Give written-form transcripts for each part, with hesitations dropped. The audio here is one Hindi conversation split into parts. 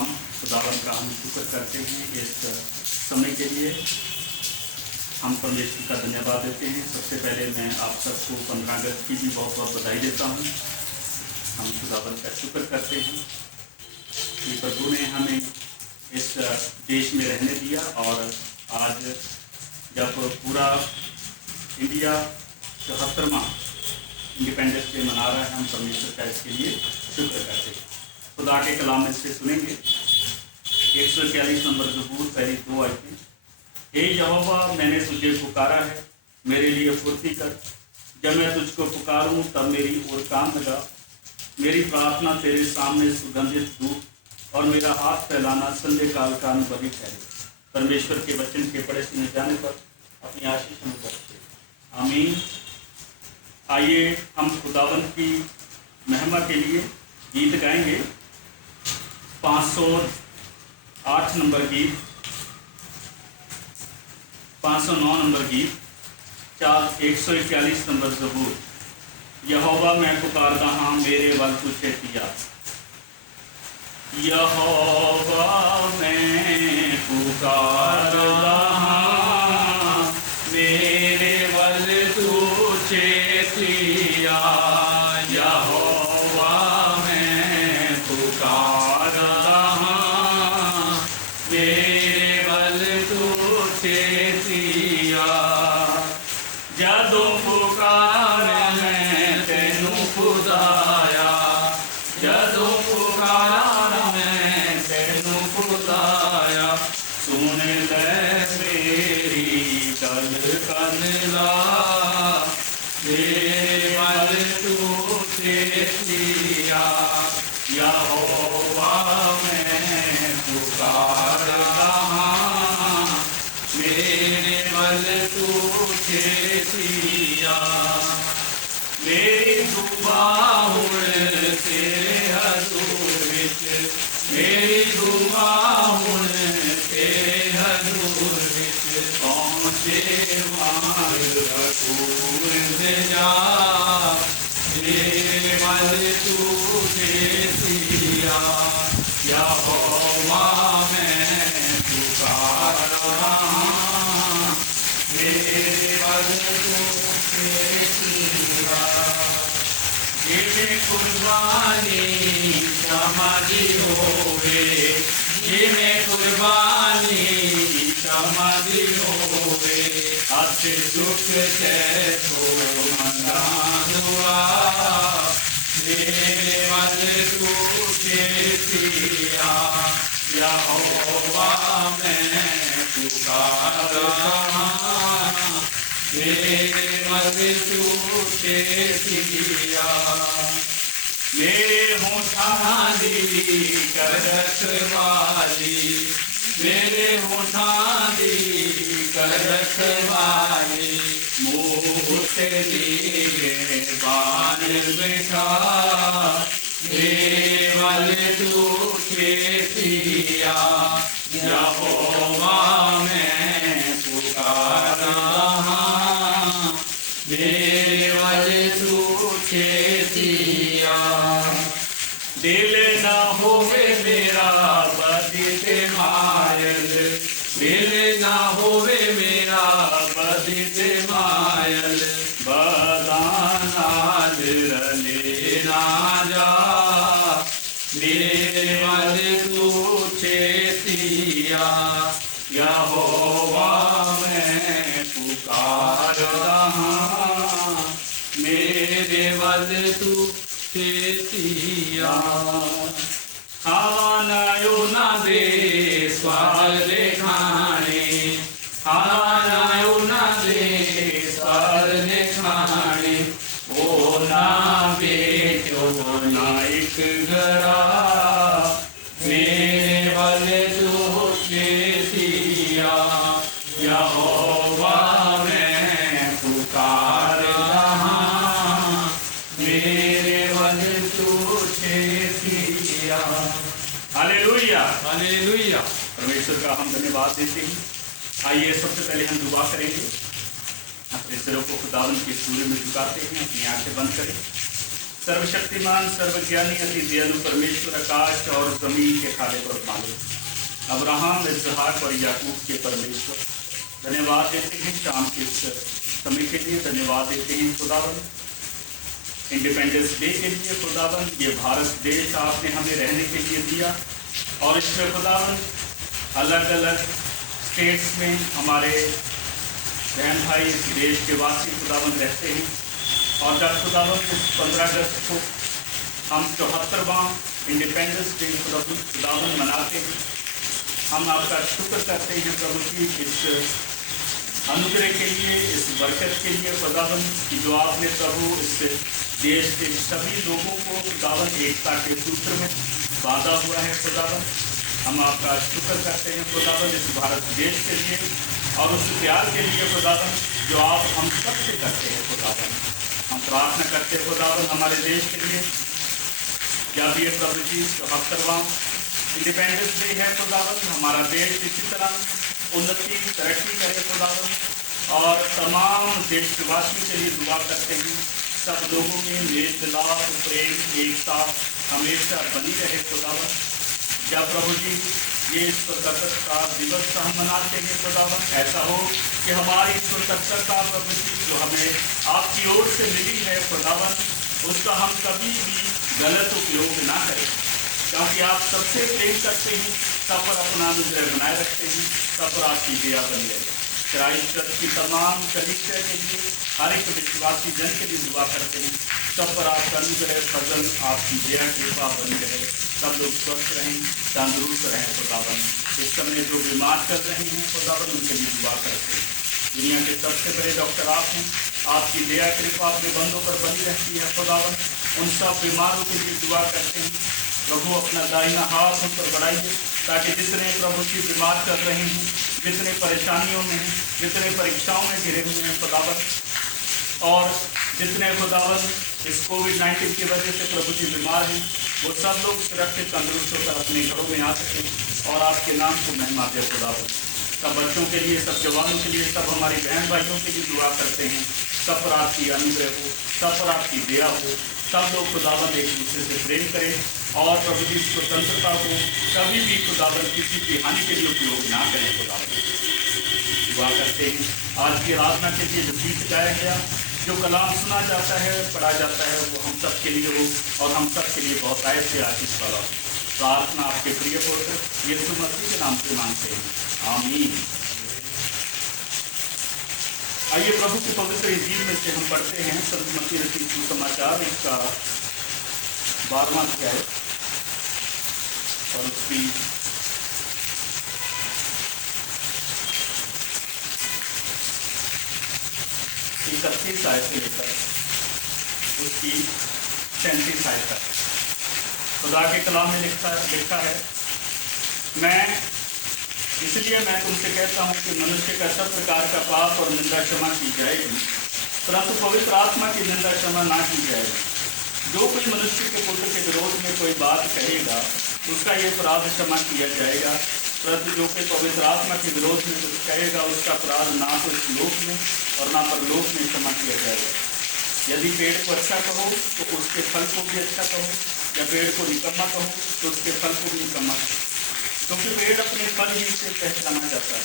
तमाम खुदावन का हम शुक्र करते हैं इस समय के लिए। हम परमेश्वर का धन्यवाद देते हैं। सबसे पहले मैं आप सबको 15 अगस्त की भी बहुत बहुत बधाई देता हूँ। हम खुदावन का शुक्र करते हैं कि प्रभु ने हमें इस देश में रहने दिया और आज जब पूरा इंडिया 74वां इंडिपेंडेंस डे मना रहा है, हम परमेश्वर का इसके लिए शुक्र करते हैं। खुदा के कलाम में से सुनेंगे 141 नंबर ज़बूर पहली 2 आयतें। हे यहोवा, मैंने तुझे पुकारा है, मेरे लिए फुर्ती कर। जब मैं तुझको पुकारूं तब मेरी ओर कान लगा। मेरी प्रार्थना तेरे सामने सुगंधित धूप और मेरा हाथ फैलाना संध्या काल का अनुभवी ठहरे। परमेश्वर के वचन के पढ़े सुने जाने पर अपनी आशीष में करते। आमीन। आइए हम खुदावन की महिमा के लिए गीत गाएंगे। 508 नंबर गीत, 509 नंबर गीत, 141 नंबर ज़बूर। यहोवा मैं पुकारदा हाँ, मेरे वल तू छेती आ। यहोवा मैं पुकारदा हाँ, मेरे वल तू छेती आ। यहोवा मैं पुकारदा हाँ, मेरे वल तू छेती आ। जदों पुकार मैं तेनू खुदाया, जदों पुकार मैं तेनू खुदाया। सुन ले मेरी गल कन ला, मेरे वल तू छेती आ। यहोवा मैं पुकारदा हाँ, मेरे वल तू छेती आ। मेरी दुआ हुण तेरे हजूर विच, मेरी दुआ हुण तेरे हजूर विच। पहुँचे मार रसूल दे जा, मेरे वल तू छेती आ। यहोवा मैं पुकारदा हाँ, मेरे वल तू छेती आ। जिवें कुर्बानी समाधी होवे, जिवें कुर्बानी समाधी होवे। हथ चुक के तो मंगानुआ, मेरे वल तू छेती आ। यहोवा मैं पुकारदा हाँ, मेरे वल तू छेती आ। मेरे होठां दी कर रखवाली, मेरे होठां दी कर रखवाली। मुँह तेरी बान बैठा, मेरे वल तू छेती आ। यहोवा मैं पुकारदा हाँ, मेरे वल तू छेती आ। दिल ना होवे मेरा बदित मायल, दिल ना होवे मेरा बदित मायल। बदानाद रले ना जा, मेरे वल तू छेती आ। यहोवा मैं पुकारदा हाँ, मेरे वल तू छेती आ। खानायो ना दे स्वाद दे खाने, खानायो ना दे स्वाद दे खाने। ओ ना बेचो ना एक गरा, मेरे वल तू छेती आ। यहोवा मैं पुकारदा हाँ, मेरे वल तू छेती आ। Hallelujah, hallelujah. परमेश्वर का हम धन्यवाद देते हैं। आइए सबसे पहले हम दुआ करेंगे। अपने सिरों को खुदावन के सूर्य में झुकाते हैं, अपनी आंखें बंद करें। सर्वशक्तिमान सर्वज्ञानी अति दयालु परमेश्वर आकाश और जमीन के खालिक और मालिक, अब्राहम इसहाक और याकूब के परमेश्वर, धन्यवाद देते हैं शाम के इस समय के लिए। धन्यवाद देते हैं खुदावन इंडिपेंडेंस डे के लिए। खुदावन ये भारत देश आपने हमें रहने के लिए दिया और इसमें खुदावन अलग अलग स्टेट्स में हमारे बहन भाई इस देश के वासी खुदावन रहते हैं। और जब खुदावन इस 15 अगस्त को हम 74वां इंडिपेंडेंस डे खुदावन मनाते हैं, हम आपका शुक्र करते हैं प्रभु जी इस अनुग्रह के लिए, इस बरकत के लिए खुदावन कि जो आपने प्रभु इस देश के सभी लोगों को खुदावन एकता के सूत्र में बांधा हुआ है। खुदावन हम आपका शुक्र करते हैं खुदावन इस भारत देश के लिए और उस प्यार के लिए खुदावन जो आप हम सब से करते हैं। खुदावन हम प्रार्थना करते हैं खुदावन हमारे देश के लिए, जब ये प्रभु जी 74वां इंडिपेंडेंस डे है खुदावन, हमारा देश इसी तरह उन्नति तरक्की करे खुदावन। और तमाम देशवासियों के लिए दुआ करते हैं सब लोगों में मेल मिलाप प्रेम एकता हमेशा बनी रहे खुदावन। जब प्रभु जी ये स्वतंत्रता दिवस हम मनाते हैं खुदावन, ऐसा हो कि हमारी स्वतंत्रता प्रभु जी जो हमें आपकी ओर से मिली है खुदावन, उसका हम कभी भी गलत उपयोग ना करें, क्योंकि आप सबसे प्रेम करते हैं, सब पर अपना अनुग्रह बनाए रखते हैं, सब पर आपकी दया बनी रहे। क्राइस्ट चर्च की तमाम कलीसिया के लिए हर एक विश्वासी जन के लिए दुआ करते हैं, सब पर आपका अनुग्रह फजल आपकी दया कृपा बनी रहे, सब लोग स्वस्थ रहें तंदुरुस्त रहें खुदावन। इस समय जो बीमार कर रहे हैं खुदावन उनके लिए दुआ करते हैं। दुनिया के सबसे बड़े डॉक्टर आप हैं, आपकी दया कृपा अपने बंदों पर बनी रहती है खुदावन। उन सब बीमारों के लिए दुआ करते हैं प्रभु, अपना दाहिना हाथ उन पर बढ़ाइए ताकि जितने प्रभु की बीमार कर रहे हैं, जितने परेशानियों में हैं, जितने परीक्षाओं में घिरे हुए हैं खुदावन, और जितने खुदावन इस कोविड-19 की वजह से प्रभु जी बीमार हैं, वो सब लोग सुरक्षित तंदुरुस्त होकर अपने घरों में आ सकें और आपके नाम को महिमा दे खुदावन। सब बच्चों के लिए, सब जवानों के लिए, सब हमारी बहन भाइयों के लिए दुआ करते हैं, सब पर आपकी अनुग्रह हो, सब पर आपकी दया हो, सब लोग खुदावन एक दूसरे से प्रेम करें और प्रभु जी स्वतंत्रता को कभी भी खुदावन किसी की हानि के लिए उपयोग ना करें खुदावन। दुआ करते हैं आज की आराधना के लिए जो गीत गाया गया, जो कलाम सुना जाता है, पढ़ा जाता है, वो हम सब के लिए हो और हम सब के लिए बहुत आय से आशीष वाला हो। प्रार्थना आपके प्रिय पुत्र यीशु मसीह के नाम से मांगते हैं, आमीन। आइए प्रभु के पवित्र इंजील में से हम पढ़ते हैं संत मत्ती रचित सुसमाचार इसका 12वां अध्याय और उसकी 31 आयत से लेकर उसकी 37 आयत तक खुदा के कलाम में लिखा है, इसलिए मैं तुमसे कहता हूँ कि मनुष्य का सब प्रकार का पाप और निंदा क्षमा की जाएगी, परंतु पवित्र आत्मा की निंदा क्षमा ना की जाएगी। जो कोई मनुष्य के पुत्र के विरोध में कोई बात कहेगा, उसका ये अपराध क्षमा किया जाएगा, परंतु जो कोई पवित्र आत्मा के विरोध में कुछ कहेगा, उसका अपराध ना तो इस लोक में और ना परलोक में क्षमा किया जाएगा। यदि पेड़ को अच्छा कहो तो उसके फल को भी अच्छा कहो, या पेड़ को निकम्मा कहो तो उसके फल को भी निकम्मा कहो, क्योंकि पेड़ अपने फल ही से पहचाना जाता है।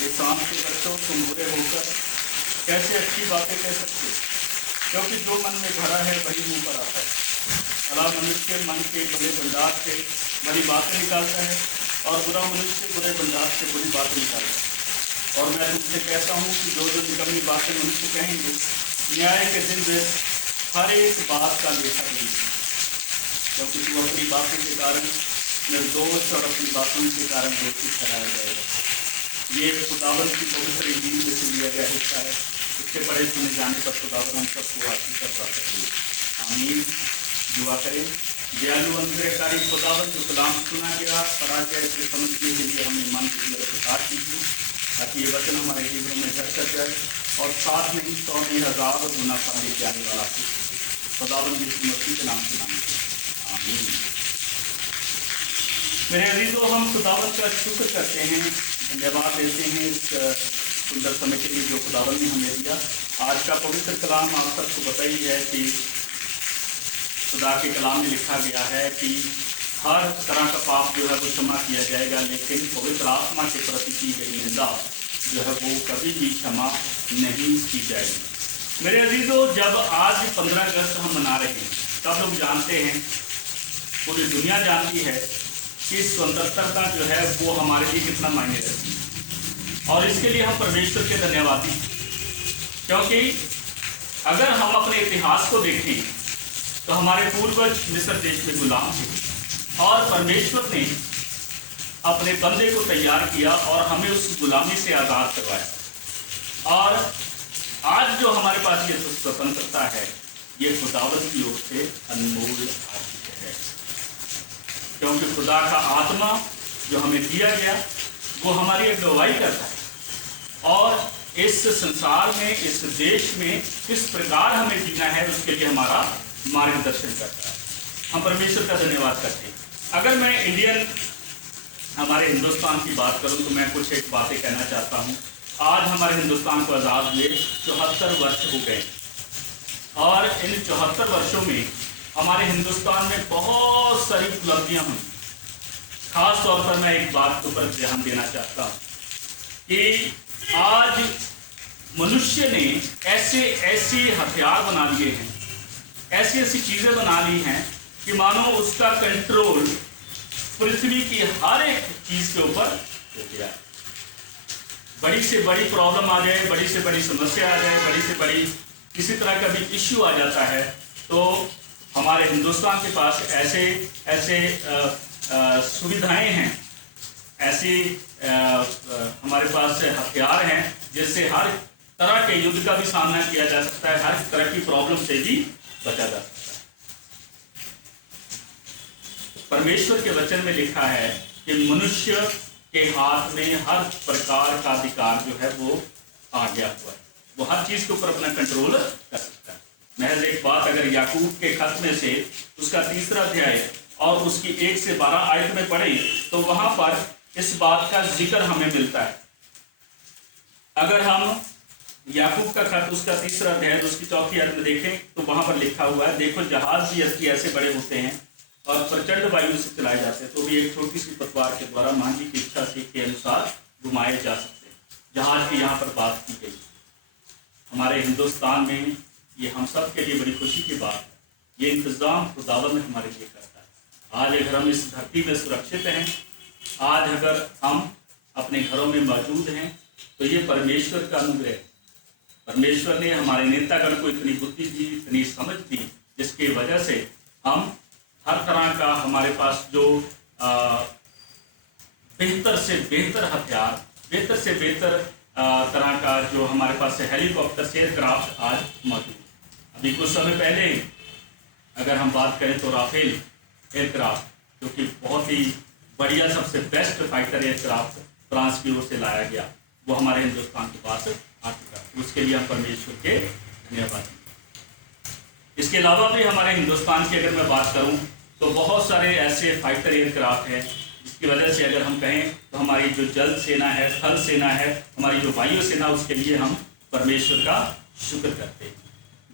ये शाम के बच्चों, तुम बुरे होकर कैसे अच्छी बातें कह सकते हो, क्योंकि जो मन में भरा है वही मुंह पर आता है। भला मनुष्य मन के बड़े भंडार से बड़ी बातें निकालता है और बुरा मनुष्य बुरे भंडार से बुरी बातें निकालता है। और मैं तुमसे कहता हूँ कि जो जो निकम्मी बातें मनुष्य कहेंगे, न्याय के दिन वे हर एक बात का लेखा देंगे, क्योंकि तू अपनी बातों के कारण निर्दोष और अपनी बातों के कारण दोषी ठहराया जाएगा। ये खुदावन की पवित्र इंजील में से लिया गया हिस्सा है। इसके पढ़े सुने जाने पर खुदावन हम सबको आशीष करता है, आमीन। दुआ करें। दयालु अनुग्रहकारी खुदावन, जो कलाम सुना गया पढ़ा गया, इसे समझने के लिए हमें मन की प्रकाश कीजिए, ताकि ये वचन हमारे जीवन में घर कर जाए और साथ में ही 100 नहीं 1000 गुना फल लेके आने वाला खुदावन यीशु मसीह के नाम से मांगते हैं, आमीन। मेरे अजीजों, हम खुदावन का शुक्र करते हैं, धन्यवाद देते हैं इस सुंदर समय के लिए जो खुदावन ने हमें दिया। आज का पवित्र कलाम आप सबको बताई है कि खुदा के कलाम में लिखा गया है कि हर तरह का पाप जो है वो क्षमा किया जाएगा, लेकिन पवित्र आत्मा के प्रति की गई निंदा जो है वो कभी भी क्षमा नहीं की जाएगी। मेरे अजीजों, जब आज 15 अगस्त हम मना रहे हैं, सब लोग जानते हैं, पूरी दुनिया जानती है कि स्वतंत्रता जो है वो हमारे लिए कितना मायने रखती है, और इसके लिए हम परमेश्वर के धन्यवादी, क्योंकि अगर हम अपने इतिहास को देखें तो हमारे पूर्वज मिस्र देश में गुलाम थे और परमेश्वर ने अपने बंदे को तैयार किया और हमें उस गुलामी से आज़ाद करवाया। और आज जो हमारे पास ये स्वतंत्रता है, ये खुदावंद की ओर से अनमोल आशीष है, क्योंकि खुदा का आत्मा जो हमें दिया गया वो हमारी अगुवाई करता है और इस संसार में, इस देश में किस प्रकार हमें जीना है उसके लिए हमारा मार्गदर्शन करता है। हम परमेश्वर का धन्यवाद करते हैं। अगर मैं इंडियन, हमारे हिंदुस्तान की बात करूं तो मैं कुछ एक बातें कहना चाहता हूं। आज हमारे हिंदुस्तान को आज़ाद हुए 74 वर्ष हो गए और इन 74 वर्षों में हमारे हिंदुस्तान में बहुत सारी उपलब्धियां हुई। खास तौर पर मैं एक बात के ऊपर ध्यान देना चाहता हूँ कि आज मनुष्य ने ऐसे हथियार बना लिए हैं, ऐसी चीजें बना ली हैं कि मानो उसका कंट्रोल पृथ्वी की हर एक चीज के ऊपर हो गया। बड़ी से बड़ी प्रॉब्लम आ जाए, बड़ी से बड़ी समस्या आ जाए, बड़ी से बड़ी किसी तरह का भी इश्यू आ जाता है, तो हमारे हिंदुस्तान के पास ऐसे सुविधाएं हैं, ऐसी हमारे पास हथियार हैं जिससे हर तरह के युद्ध का भी सामना किया जा सकता है, हर तरह की प्रॉब्लम से भी बचा जा सकता है। परमेश्वर के वचन में लिखा है कि मनुष्य के हाथ में हर प्रकार का अधिकार जो है वो आ गया हुआ है, वो हर चीज के ऊपर अपना कंट्रोल कर सकता है। महज एक बात अगर याकूब के खत में से उसका 3रा अध्याय और उसकी 1 से 12 आयत में पढ़े तो वहां पर इस बात का जिक्र हमें मिलता है। अगर हम याकूब का खत उसका 3रा अध्याय उसकी 4वीं आयत में देखें तो वहां पर लिखा हुआ है, देखो जहाज भी अस्थि ऐसे बड़े होते हैं और प्रचंड वायु से चलाए जाते हैं, तो भी एक छोटी सी पतवार के द्वारा मांझी की इच्छा से के अनुसार घुमाए जा सकते हैं। जहाज की यहाँ पर बात की गई। हमारे हिंदुस्तान में ये हम सब के लिए बड़ी खुशी की बात है, ये इंतजाम खुदावंद हमारे लिए करता है। आज अगर हम इस धरती में सुरक्षित हैं, आज अगर हम अपने घरों में मौजूद हैं, तो ये परमेश्वर का अनुग्रह। परमेश्वर ने हमारे नेतागण को इतनी बुद्धि दी, इतनी समझ दी, जिसकी वजह से हम हर तरह का हमारे पास जो बेहतर से बेहतर हथियार, बेहतर से बेहतर तरह का जो हमारे पास हेलीकॉप्टर, एयरक्राफ्ट आज मौजूद है। अभी कुछ समय पहले अगर हम बात करें तो राफेल एयरक्राफ्ट, जो कि बहुत ही बढ़िया, सबसे बेस्ट फाइटर एयरक्राफ्ट फ्रांस की ओर से लाया गया, वो हमारे हिंदुस्तान के पास आ चुका है। उसके लिए हम परमेश्वर के धन्यवाद। इसके अलावा भी हमारे हिंदुस्तान की अगर मैं बात करूं तो बहुत सारे ऐसे फाइटर एयरक्राफ्ट हैं जिसकी वजह से अगर हम कहें तो हमारी जो जल सेना है, थल सेना है, हमारी जो वायु सेना, उसके लिए हम परमेश्वर का शुक्र करते हैं।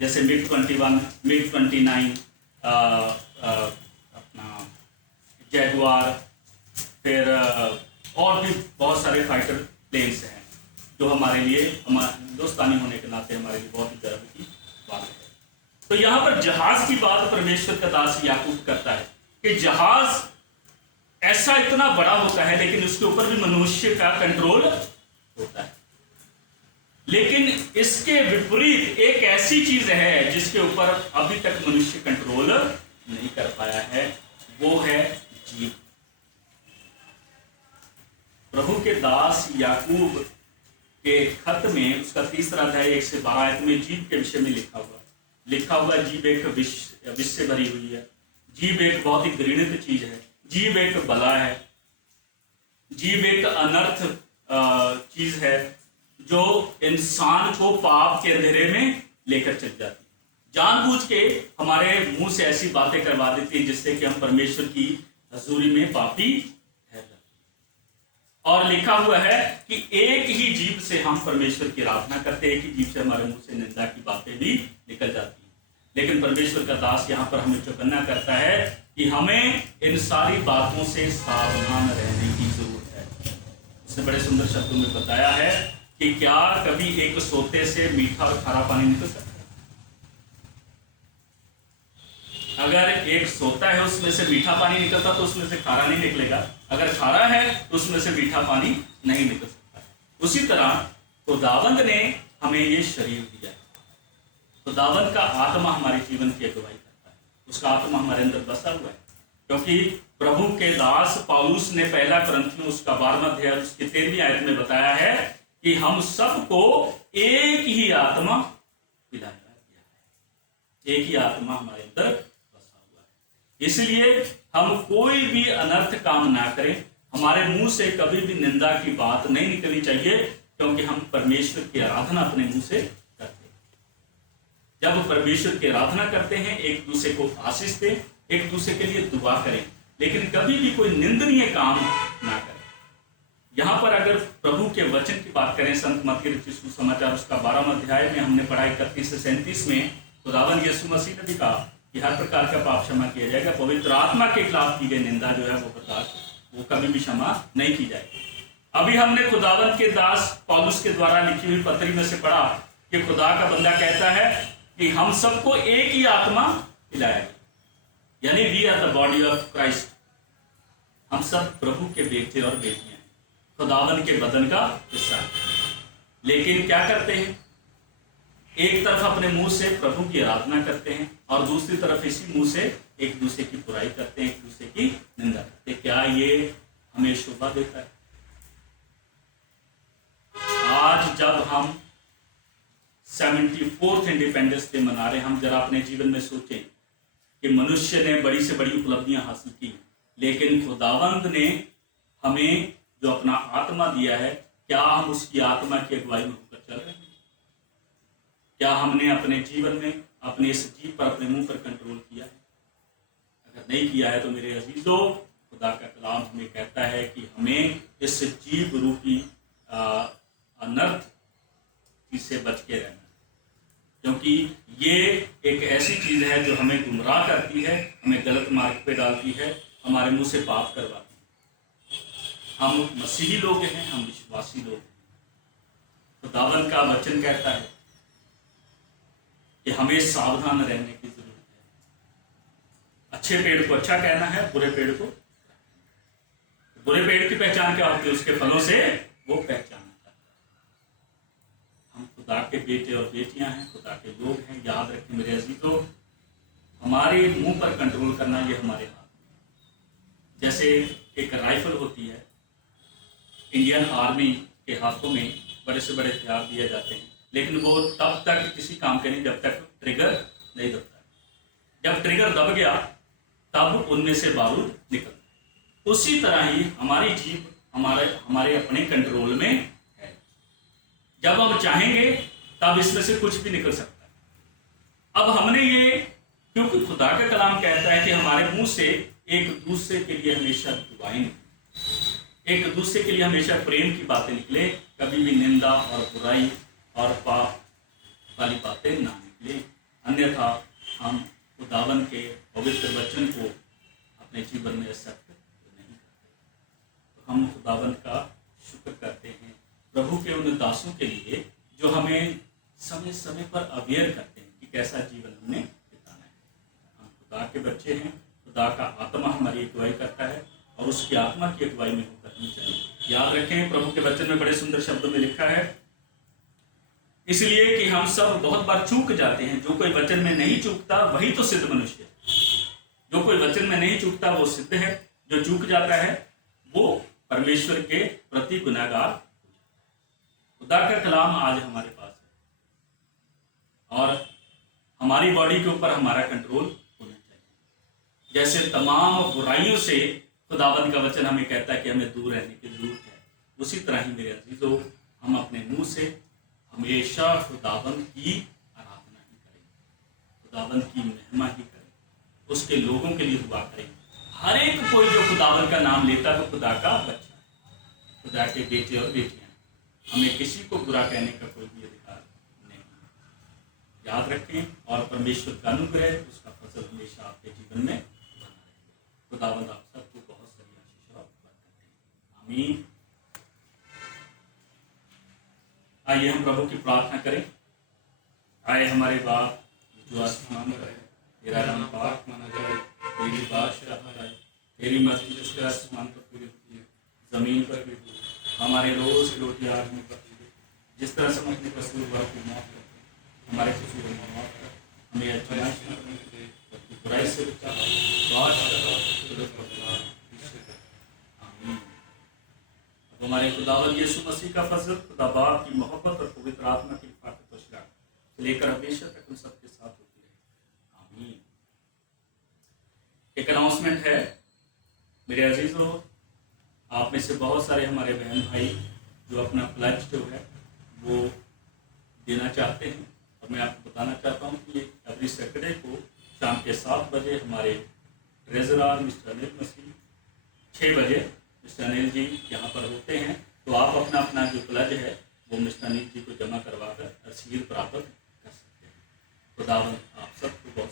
जैसे MiG-21, MiG-29, अपना जैगुआर, फिर और भी बहुत सारे फाइटर प्लेन्स हैं जो हमारे लिए, हमारे हिंदुस्तानी होने के नाते हमारे लिए बहुत ही गर्व की बात है। तो यहाँ पर जहाज की बात परमेश्वर का दास याकूब करता है कि जहाज ऐसा इतना बड़ा होता है, लेकिन उसके ऊपर भी मनुष्य का कंट्रोल होता है। लेकिन इसके विपरीत एक ऐसी चीज है जिसके ऊपर अभी तक मनुष्य कंट्रोल नहीं कर पाया है, वो है जीव। प्रभु के दास याकूब के खत में उसका 3रा अध्याय 1 से 12 आयत में जीव के विषय में लिखा हुआ जीव एक विष से भरी हुई है, जीव एक बहुत ही घृणित चीज है, जीव एक बला है, जीव एक अनर्थ चीज है जो इंसान को पाप के अंधेरे में लेकर चल जाती, जानबूझ के हमारे मुंह से ऐसी बातें करवा देती है जिससे कि हम परमेश्वर की हजूरी में पापी ठहर जाते। और लिखा हुआ है कि एक ही जीव से हम परमेश्वर की आराधना करते हैं, एक ही जीव से हमारे मुंह से निंदा की बातें भी निकल जाती हैं। लेकिन परमेश्वर का दास यहाँ पर हमें चौकन्ना करता है कि हमें इन सारी बातों से सावधान रहने की जरूरत है। उसने बड़े सुंदर शब्दों में बताया है कि क्या कभी एक सोते से मीठा और खारा पानी निकल सकता है? अगर एक सोता है उसमें से मीठा पानी निकलता तो उसमें से खारा नहीं निकलेगा, अगर खारा है तो उसमें से मीठा पानी नहीं निकल सकता। उसी तरह खुदावंद ने हमें ये शरीर दिया है। खुदावंद का आत्मा हमारे जीवन की अगुवाई करता है, उसका आत्मा हमारे अंदर बसा हुआ है। क्योंकि प्रभु के दास पौलुस ने पहला कुरिन्थियों उसका 12वां अध्याय उसकी 13वीं आयत में बताया है कि हम सबको एक ही आत्मा पिलाया गया है, एक ही आत्मा हमारे अंदर बसा हुआ है। इसलिए हम कोई भी अनर्थ काम ना करें, हमारे मुंह से कभी भी निंदा की बात नहीं निकलनी चाहिए, क्योंकि हम परमेश्वर की आराधना अपने मुंह से करते हैं। जब परमेश्वर की आराधना करते हैं एक दूसरे को आशीष दें, एक दूसरे के लिए दुआ करें, लेकिन कभी भी कोई निंदनीय काम ना करें। यहाँ पर अगर प्रभु के वचन की बात करें, संत मत्ती रचित सुसमाचार उसका 12वां अध्याय में हमने पढ़ा 31 से 37 में खुदावंद यीशु मसीह ने भी कहा कि हर प्रकार का पाप क्षमा किया जाएगा, पवित्र आत्मा के खिलाफ की गई निंदा जो है वो कभी भी क्षमा नहीं की जाएगी। अभी हमने खुदावंद के दास पौलुस के द्वारा लिखी हुई पत्री में से पढ़ा कि खुदा का बंदा कहता है कि हम सबको एक ही आत्मा पिलाया गया, यानी we are the body of Christ. हम सब प्रभु के बेटे और बेटियां हैं, खुदावंद के बदन का हिस्सा है। लेकिन क्या करते हैं, एक तरफ अपने मुंह से प्रभु की आराधना करते हैं और दूसरी तरफ इसी मुंह से एक दूसरे की बुराई करते हैं, एक दूसरे की निंदा करते हैं। क्या ये हमें शोभा देता है? आज जब हम 74th इंडिपेंडेंस डे मना रहे हैं, हम जरा अपने जीवन में सोचें कि मनुष्य ने बड़ी से बड़ी उपलब्धियां हासिल की, लेकिन खुदावंद ने हमें जो अपना आत्मा दिया है, क्या हम उसकी आत्मा की अगुवाई में होकर चल रहे हैं? क्या हमने अपने जीवन में अपने इस जीव पर, अपने मुंह पर कंट्रोल किया है? अगर नहीं किया है तो मेरे अजीजों, खुदा का कलाम हमें कहता है कि हमें इस जीव रूपी अनर्थ से बच के रहना, क्योंकि ये एक ऐसी चीज है जो हमें गुमराह करती है, हमें गलत मार्ग पे डालती है, हमारे मुंह से पाप करवाती है। हम मसीही लोग हैं, हम विश्वासी लोग हैं। खुदावंद का वचन कहता है कि हमें सावधान रहने की जरूरत है। अच्छे पेड़ को अच्छा कहना है, बुरे पेड़ को। बुरे पेड़ की पहचान क्या होती है? उसके फलों से वो पहचान। हम खुदा के बेटे और बेटियां हैं, खुदा के लोग हैं। याद रखें मेरे अजीजों, हमारे मुंह पर कंट्रोल करना ये हमारे हाथ में। जैसे एक राइफल होती है, इंडियन आर्मी के हाथों में बड़े से बड़े हथियार दिए जाते हैं, लेकिन वो तब तक किसी काम के नहीं जब तक ट्रिगर नहीं दबता। जब ट्रिगर दब गया तब उनमें से बारूद निकलता। उसी तरह ही हमारी जीभ हमारे अपने कंट्रोल में है। जब हम चाहेंगे तब इसमें से कुछ भी निकल सकता है। अब हमने ये, क्योंकि खुदा का कलाम कहता है कि हमारे मुंह से एक दूसरे के लिए हमेशा दुआएं निकले, एक दूसरे के लिए हमेशा प्रेम की बातें निकले, कभी भी निंदा और बुराई और पाप वाली बातें ना निकले। अन्यथा हम खुदावंद के पवित्र वचन को अपने जीवन में एक्सेप्ट नहीं करते। तो हम खुदावंद का शुक्र करते हैं प्रभु के उन दासों के लिए जो हमें समय समय पर अवेयर करते हैं कि कैसा जीवन हमने बिताना है। हम खुदा के बच्चे हैं, खुदा का आत्मा हमारी अगुवाई करता है और उसकी आत्मा की अगुवाई में होकर हम चलें। याद रखें, प्रभु के वचन में बड़े सुंदर शब्दों में लिखा है, इसलिए कि हम सब बहुत बार चूक जाते हैं। जो कोई वचन में नहीं चूकता वही तो सिद्ध मनुष्य है। जो कोई वचन में नहीं चूकता वो सिद्ध है, जो चूक जाता है वो परमेश्वर के प्रति गुनाहगार। खुदा का कलाम आज हमारे पास है और हमारी बॉडी के ऊपर हमारा कंट्रोल होना चाहिए। जैसे तमाम बुराइयों से खुदावंद का वचन हमें कहता है कि हमें दूर रहने की जरूरत है, उसी तरह ही मेरे अजीजों, हम अपने मुंह से हमेशा खुदावंद की आराधना ही करें, खुदावंद की महिमा ही करें, उसके लोगों के लिए दुआ करें। हर एक कोई जो खुदावंद का नाम लेता है वो खुदा का बच्चा है, खुदा के बेटे और बेटियां। हमें किसी को बुरा कहने का कोई भी अधिकार नहीं। याद रखें और परमेश्वर का अनुग्रह, उसका फजल हमेशा आपके जीवन में बना रहे। खुदावंद आप सबको बहुत सारी आशीष और बरकत दें। आमीन। आइए हम प्रभु की प्रार्थना करें। आए हमारे बाप जो आसमान पर है, तेरा नाम पाक माना जाए, तेरी बादशाह आए, तेरी मर्जी जिसके आसमान पर पूरी होती है, जमीन पर भी हो। हमारे रोज की रोटी आज में करती है, जिस तरह से हम अपने कसूरवार को माफ करते हैं, हमारे कसूरों को माफ कर, हमें आजमाइश में करने के लिए, बुराई से बचा, आमीन। अब हमारे खुदावंद यीशु मसीह का फजल, खुदा बाप की मोहब्बत और पवित्र आत्मा की हिफाजत और शराब लेकर हमेशा तक हम सबके साथ होती रहे। आमीन। एक अनाउंसमेंट है मेरे अजीजों, आप में से बहुत सारे हमारे बहन भाई जो अपना प्लज जो है वो देना चाहते हैं, और मैं आपको बताना चाहता हूँ कि एवरी सैटरडे को शाम के 7 बजे हमारे ट्रेजरर मिस्टर अनिल मसीह 6 बजे मिस्टर अनिल जी यहाँ पर होते हैं। तो आप अपना अपना जो प्लज है वो मिस्टर अनिल जी को जमा करवा कर आशीर्वाद प्राप्त कर सकते हैं। खुदावंद आप सबको बहुत